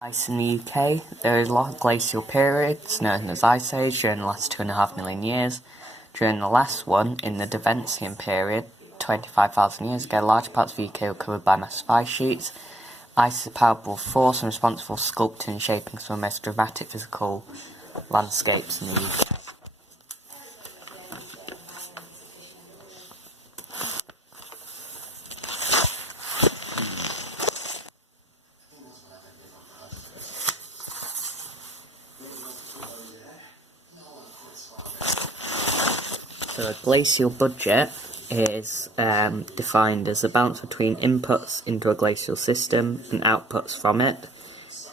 Ice in the UK, there is a lot of glacial periods known as Ice Age during the last 2.5 million years. During the last one, in the Devonian period, 25,000 years ago, large parts of the UK were covered by massive ice sheets. Ice is a powerful force and responsible for sculpting and shaping some of the most dramatic physical landscapes in the UK. So a glacial budget is defined as the balance between inputs into a glacial system and outputs from it.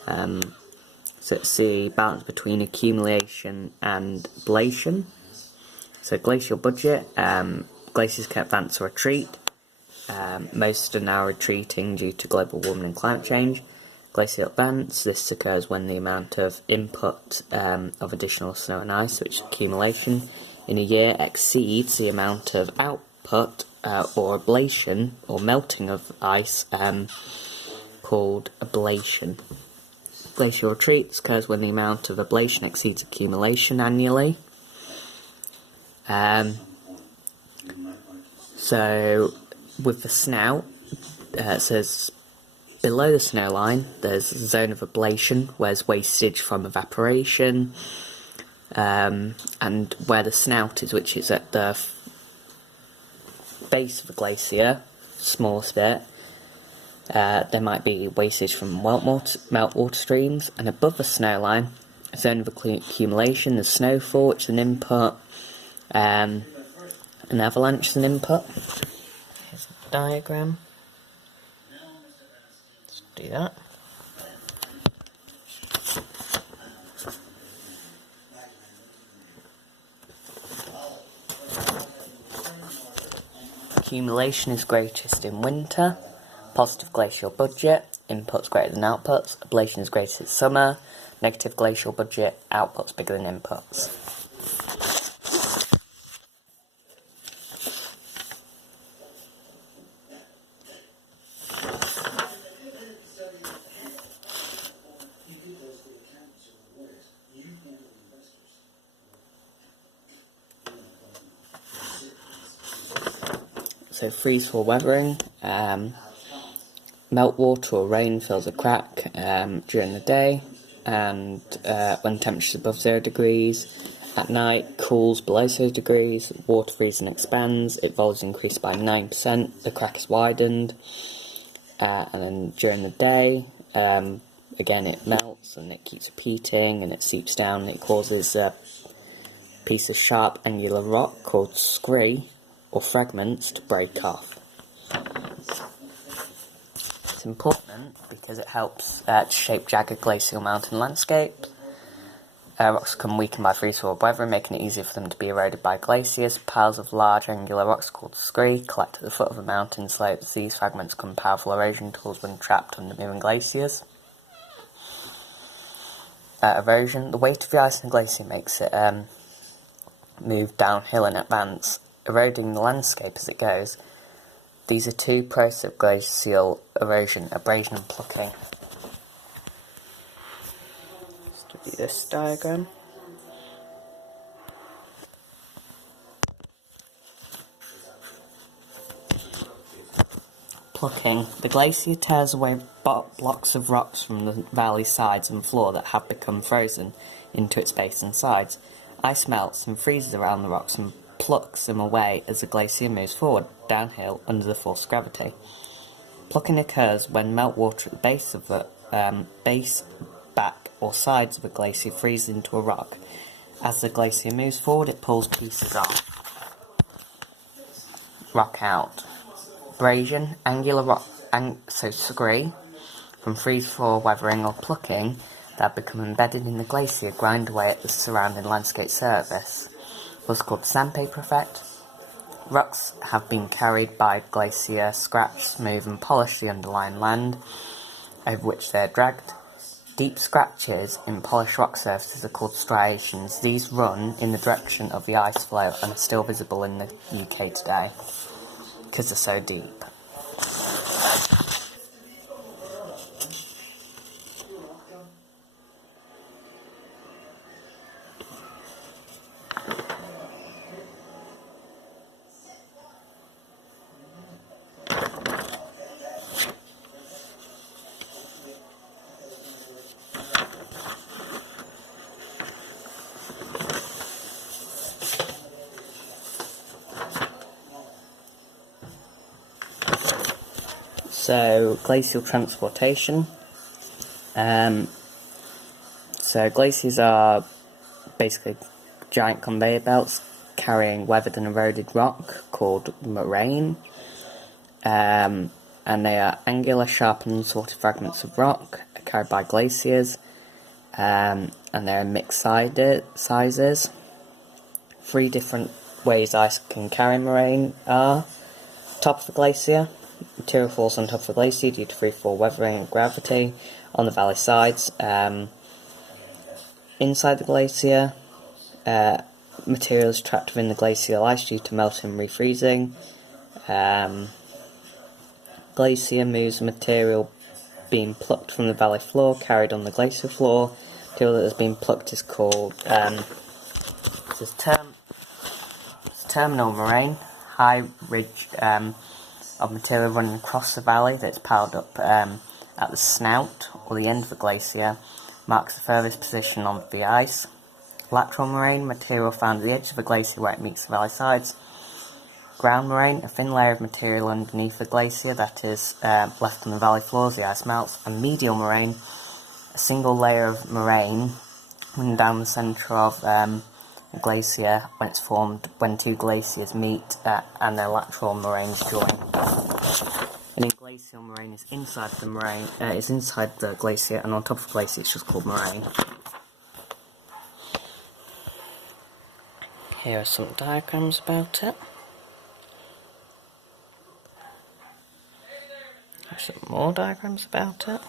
So it's the balance between accumulation and ablation. So glacial budget, glaciers can advance or retreat. Most are now retreating due to global warming and climate change. Glacial advance, this occurs when the amount of input of additional snow and ice, which is accumulation, in a year exceeds the amount of output or ablation or melting of ice called ablation. Glacial retreat occurs when the amount of ablation exceeds accumulation annually. So with the snout, it says below the snow line there's a zone of ablation where there's wastage from evaporation, and where the snout is, which is at the base of the glacier, smallest bit, there might be wastage from meltwater streams, and above the snow line, a zone of accumulation, there's snowfall, which is an input, an avalanche is an input. Here's a diagram. Let's do that. Accumulation is greatest in winter. Positive glacial budget, inputs greater than outputs. Ablation is greatest in summer. Negative glacial budget, outputs bigger than inputs. So freeze-thaw weathering, meltwater or rain fills a crack during the day, and when temperatures above 0 degrees, at night cools below 0 degrees, water freezes and expands, its volume increased by 9%, the crack is widened, and then during the day, again it melts and it keeps repeating and it seeps down and it causes a piece of sharp angular rock called scree, or fragments, to break off. It's important because it helps to shape jagged glacial mountain landscapes. Rocks become weakened by freeze-thaw weather, making it easier for them to be eroded by glaciers. Piles of large angular rocks called scree collect at the foot of the mountain slopes. These fragments become powerful erosion tools when trapped under moving glaciers. Erosion. The weight of the ice in a glacier makes it move downhill and advance, eroding the landscape as it goes. These are two processes of glacial erosion: abrasion and plucking. Let's do this diagram. Plucking. The glacier tears away blocks of rocks from the valley sides and floor that have become frozen into its base and sides. Ice melts and freezes around the rocks and plucks them away as the glacier moves forward, downhill, under the force of gravity. Plucking occurs when meltwater at the base of the base, back, or sides of a glacier freezes into a rock. As the glacier moves forward, it pulls pieces off. Rock out. Abrasion, angular rock, so scree, from freeze-thaw weathering or plucking, that have become embedded in the glacier grind away at the surrounding landscape surface. What's called the sandpaper effect. Rocks have been carried by glacier, scratch, smooth and polish the underlying land over which they are dragged. Deep scratches in polished rock surfaces are called striations. These run in the direction of the ice flow and are still visible in the UK today because they're so deep. So, glacial transportation. So glaciers are basically giant conveyor belts carrying weathered and eroded rock called moraine. And they are angular, sharp and unsorted fragments of rock carried by glaciers. And they're mixed sizes. 3 different ways ice can carry moraine are: top of the glacier. Material falls on top of the glacier due to freefall weathering and gravity on the valley sides. Inside the glacier, material is trapped within the glacial ice due to melting and refreezing. Glacier moves material being plucked from the valley floor, carried on the glacier floor. Material that has been plucked is called terminal moraine, high ridge of material running across the valley that's piled up at the snout or the end of the glacier, marks the furthest position on the ice. Lateral moraine, material found at the edge of the glacier where it meets the valley sides. Ground moraine, a thin layer of material underneath the glacier that is left on the valley floor as the ice melts. And medial moraine, a single layer of moraine running down the centre of a glacier when it's formed when 2 glaciers meet and their lateral moraines join. And in glacial moraine is inside the glacier, and on top of the glacier it's just called moraine. Here are some diagrams about it. There's some more diagrams about it.